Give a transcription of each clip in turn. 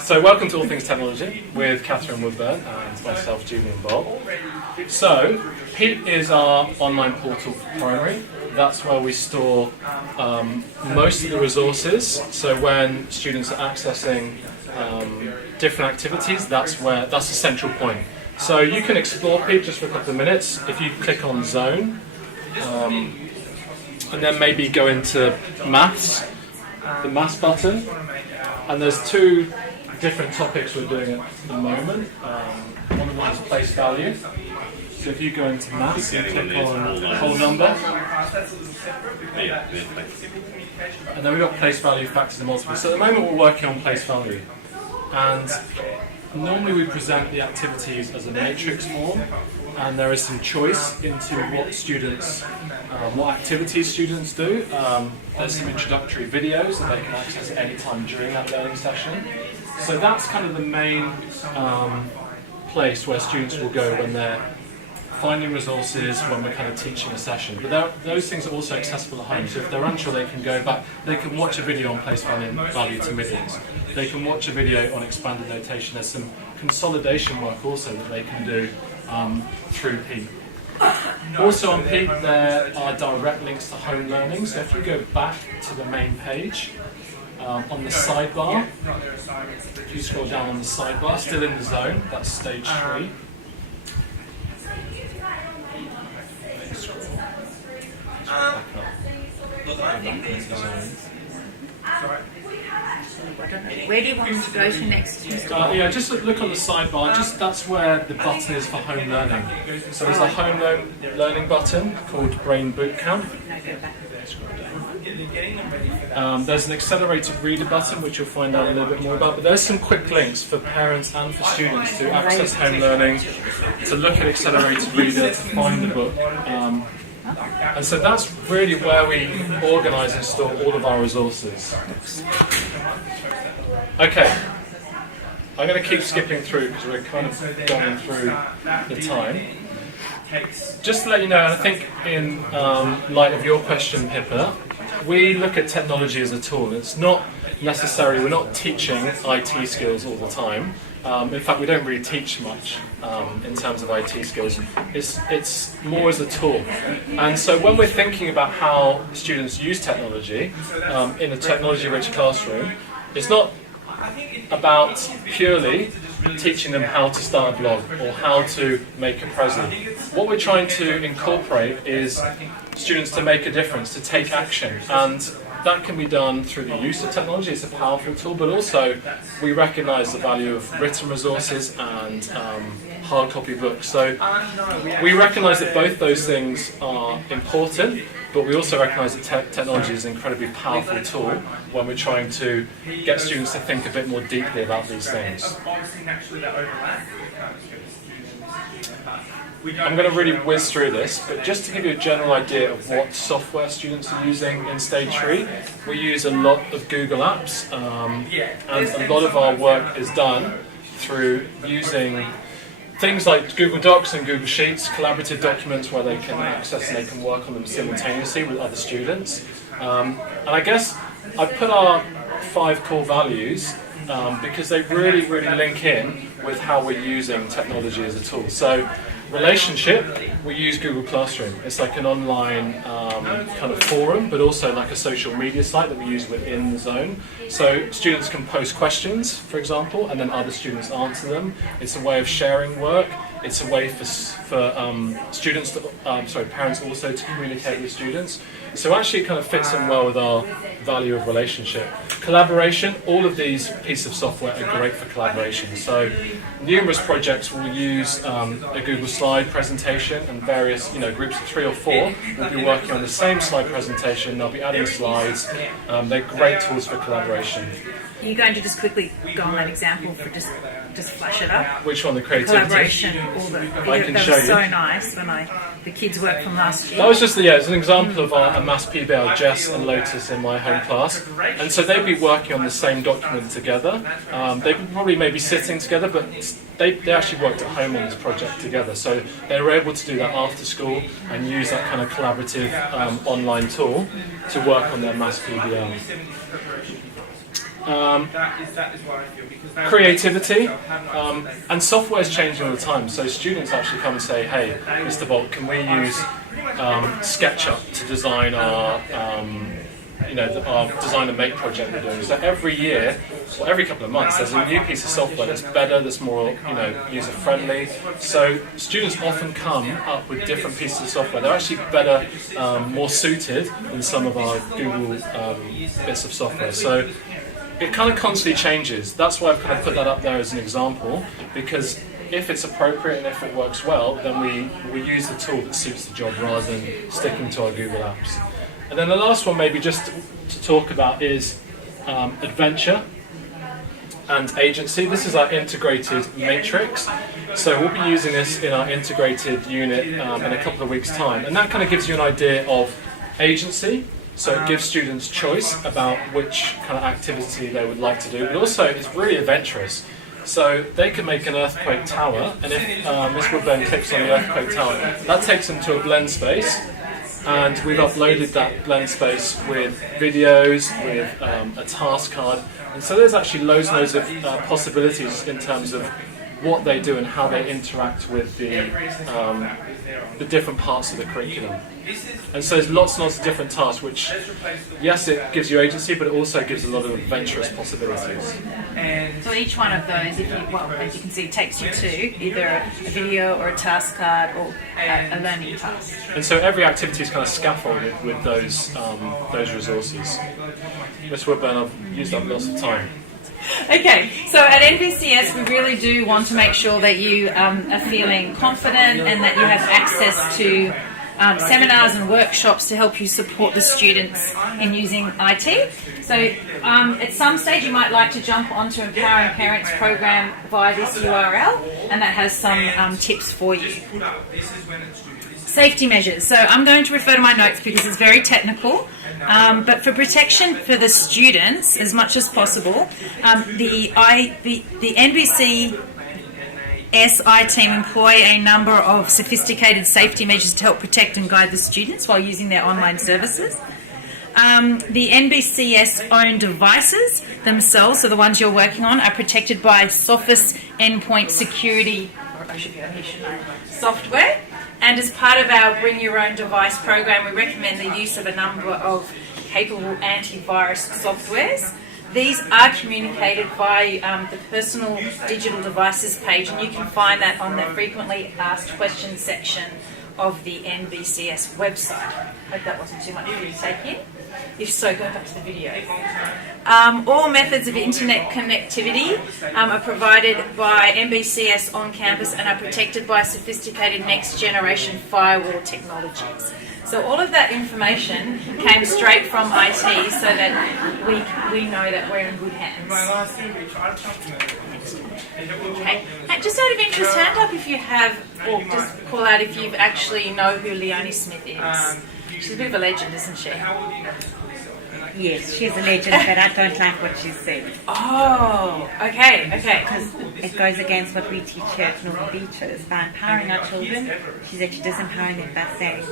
So welcome to All Things Technology with Katherine Woodburn and myself, Julian. So PEAT is our online portal for primary. That's where we store most of the resources. So when students are accessing different activities, that's the central point. So you can explore PEAT just for a couple of minutes if you click on Zone, and then maybe go into Maths, the Maths button, and there's two different topics we're doing at the moment. One of them is place value. So if you go into Maths and click on whole number, and then we've got place value, factors and multiples. So at the moment we're working on place value, and normally we present the activities as a matrix form, and there is some choice into what activities students do. There's some introductory videos that they can access at any time during that learning session. So that's kind of the main place where students will go when they're finding resources, when we're kind of teaching a session. But those things are also accessible at home, so if they're unsure they can go back, they can watch a video on place value to millions. They can watch a video on expanded notation. There's some consolidation work also that they can do through PEAT. Also on PEAT there are direct links to home learning, so if you go back to the main page, on the sidebar, if you scroll down on the sidebar, still in the zone, that's stage 3. Where do you want them to go to next, Mr. Yeah, just look on the sidebar. That's where the button is for home learning. So there's a home learning button called Brain Bootcamp. There's an accelerated reader button, which you'll find out a little bit more about. But there's some quick links for parents and for students to access home learning, to look at accelerated reader, to find the book. And so that's really where we organise and store all of our resources. Okay, I'm going to keep skipping through because we're kind of going through the time. Just to let you know, and I think in light of your question, Pippa, we look at technology as a tool. It's not necessarily, we're not teaching IT skills all the time. In fact, we don't really teach much in terms of IT skills. It's more as a tool. And so when we're thinking about how students use technology in a technology-rich classroom, it's not about purely teaching them how to start a blog or how to make a present. What we're trying to incorporate is students to make a difference, to take action. And that can be done through the use of technology. It's a powerful tool, but also we recognise the value of written resources and hard copy books. So we recognise that both those things are important, but we also recognise that technology is an incredibly powerful tool when we're trying to get students to think a bit more deeply about these things. I'm going to really whiz through this, but just to give you a general idea of what software students are using in Stage 3, we use a lot of Google Apps, and a lot of our work is done through using things like Google Docs and Google Sheets, collaborative documents where they can access and they can work on them simultaneously with other students. And I guess I put our 5 core values because they really link in with how we're using technology as a tool. So relationship, we use Google Classroom. It's like an online kind of forum, but also like a social media site that we use within the zone. So students can post questions, for example, and then other students answer them. It's a way of sharing work. It's a way for students to, parents also to communicate with students. So actually it kind of fits in well with our value of relationship. Collaboration, all of these pieces of software are great for collaboration. So numerous projects will use a Google slide presentation, and various groups of 3 or 4 will be working on the same slide presentation. They'll be adding slides. They're great tools for collaboration. Are you going to just quickly go on that example for just flash it up? Which one, the creativity? Collaboration, I can show you. That was so nice when the kids work from last year. That was just it's an example of a maths PBL, Jess and Lotus in my home class, and so they'd be working on the same document together. They would probably maybe sitting together, but they actually worked at home on this project together, so they were able to do that after school and use that kind of collaborative online tool to work on their maths PBL. creativity, and software is changing all the time. So students actually come and say, "Hey, Mr. Bolt, can we use SketchUp to design our our design and make project we're doing?" So every year, or every couple of months, there's a new piece of software that's better, that's more user friendly. So students often come up with different pieces of software. They're actually better, more suited than some of our Google bits of software. So it kind of constantly changes. That's why I've kind of put that up there as an example, because if it's appropriate and if it works well, then we use the tool that suits the job rather than sticking to our Google Apps. And then the last one, maybe just to talk about, is adventure and agency. This is our integrated matrix. So we'll be using this in our integrated unit in a couple of weeks' time. And that kind of gives you an idea of agency. So it gives students choice about which kind of activity they would like to do. But also it's really adventurous. So they can make an earthquake tower, and if Ms. Woodburn clicks on the earthquake tower, that takes them to a blend space. And we've uploaded that blend space with videos, with a task card. And so there's actually loads and loads of possibilities in terms of what they do and how they interact with the different parts of the curriculum. And so there's lots and lots of different tasks, which, yes, it gives you agency, but it also gives a lot of adventurous possibilities. So each one of those, as you can see, takes you to either a video or a task card or a learning task. And so every activity is kind of scaffolded with those resources. Ms. Woodburn, I've used up lots of time. Okay, so at NBCS we really do want to make sure that you are feeling confident and that you have access to seminars and workshops to help you support the students in using IT. So at some stage you might like to jump onto Empowering Parents program via this URL, and that has some tips for you. Safety measures. So I'm going to refer to my notes because it's very technical, but for protection for the students as much as possible, the NBC SI team employ a number of sophisticated safety measures to help protect and guide the students while using their online services. The NBCS owned devices themselves, so the ones you're working on, are protected by Sophos endpoint security software. And as part of our Bring Your Own Device program, we recommend the use of a number of capable antivirus softwares. These are communicated via the personal digital devices page, and you can find that on the frequently asked questions section of the NBCS website. Hope that wasn't too much for you to take in. If so, go back to the video. All methods of internet connectivity are provided by NBCS on campus and are protected by sophisticated next generation firewall technologies. So all of that information came straight from IT so that we know that we're in good hands. Okay. And just out of interest, hand up if you have, or just call out if you actually know who Leonie Smith is. She's a bit of a legend, isn't she? Yes, she's a legend, but I don't like what she said. Oh, okay. Because it goes against what we teach here at Northern Beaches. By empowering our children, she's actually disempowering them by saying,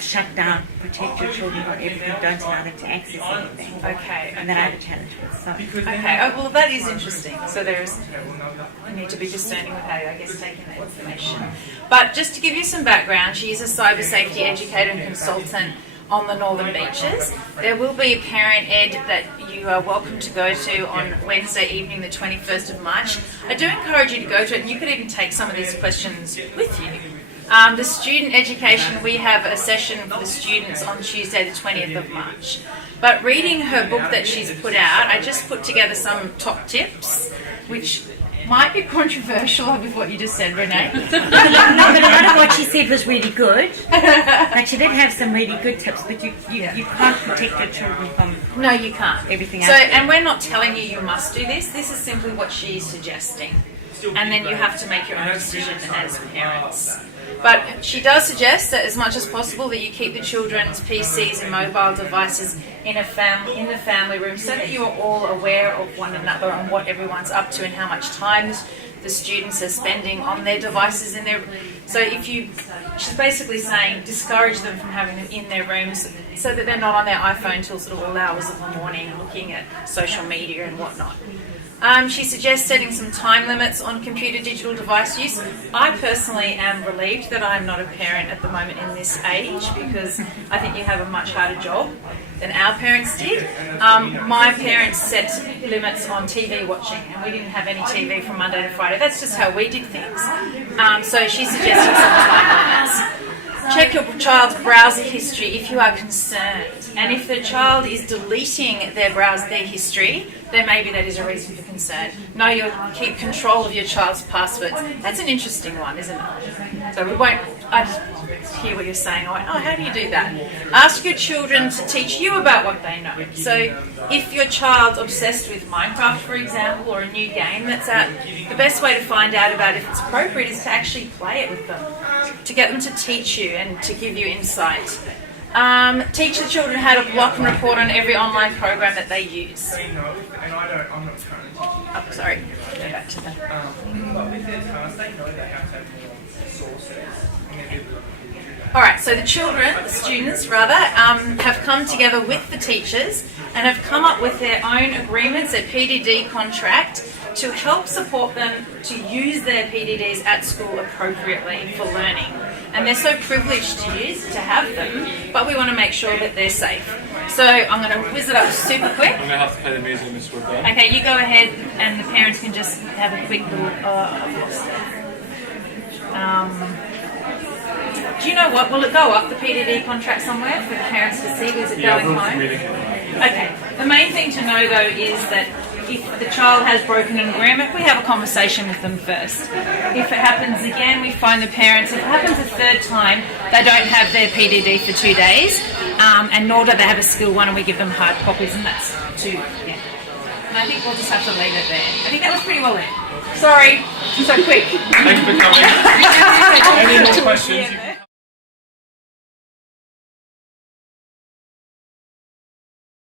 shut down, protect your children from everything, don't allow them to access anything. Okay. And then I have a challenge with so. Okay, well that is interesting. So you need to be discerning with how you, I guess, taking that information. But just to give you some background, she is a cyber safety educator and consultant on the Northern Beaches. There will be a parent ed that you are welcome to go to on Wednesday evening, the 21st of March. I do encourage you to go to it, and you could even take some of these questions with you. The student education, we have a session for the students on Tuesday the 20th of March. But reading her book that she's put out, I just put together some top tips, which might be controversial with what you just said, Renee. No, but a lot of what she said was really good. Like she did have some really good tips, but you can't protect your children from No, you can't. everything So, else. and we're not telling you must do this. This is simply what she's suggesting. And then you have to make your own decision as parents. But she does suggest that as much as possible that you keep the children's PCs and mobile devices in the family room so that you are all aware of one another and what everyone's up to and how much time the students are spending on their devices in their. So she's basically saying discourage them from having them in their rooms so that they're not on their iPhone till sort of all hours of the morning looking at social media and whatnot. She suggests setting some time limits on computer digital device use. I personally am relieved that I'm not a parent at the moment in this age, because I think you have a much harder job than our parents did. My parents set limits on TV watching, and we didn't have any TV from Monday to Friday. That's just how we did things. So she's suggesting some time limits. Check your child's browser history if you are concerned, and if the child is deleting their history, then maybe that is a reason for concern. Know you'll keep control of your child's passwords. That's an interesting one, isn't it? So I just hear what you're saying. I went, oh, how do you do that? Ask your children to teach you about what they know. So if your child's obsessed with Minecraft, for example, or a new game that's out, the best way to find out about if it's appropriate is to actually play it with them, to get them to teach you and to give you insight. Teach the children how to block and report on every online program that they use. Oh, sorry. Go back to that. Alright, so the students have come together with the teachers and have come up with their own agreements, their PDD contract, to help support them to use their PDDs at school appropriately for learning. And they're so privileged to have them, but we want to make sure that they're safe. So I'm going to whiz it up super quick. I'm going to have to play the music, Miss Woodburn. Okay, you go ahead, and the parents can just have a quick little... I've lost it. Do you know what? Will it go up the PDD contract somewhere for the parents to see? Is it going home? Okay. The main thing to know, though, is that if the child has broken an agreement, we have a conversation with them first. If it happens again, we phone the parents. If it happens a third time, they don't have their PDD for 2 days, and nor do they have a skill one, and we give them hard copies, and that's two. Yeah. And I think we'll just have to leave it there. I think that was pretty well there. Sorry, so quick. Thanks for coming. Any more questions?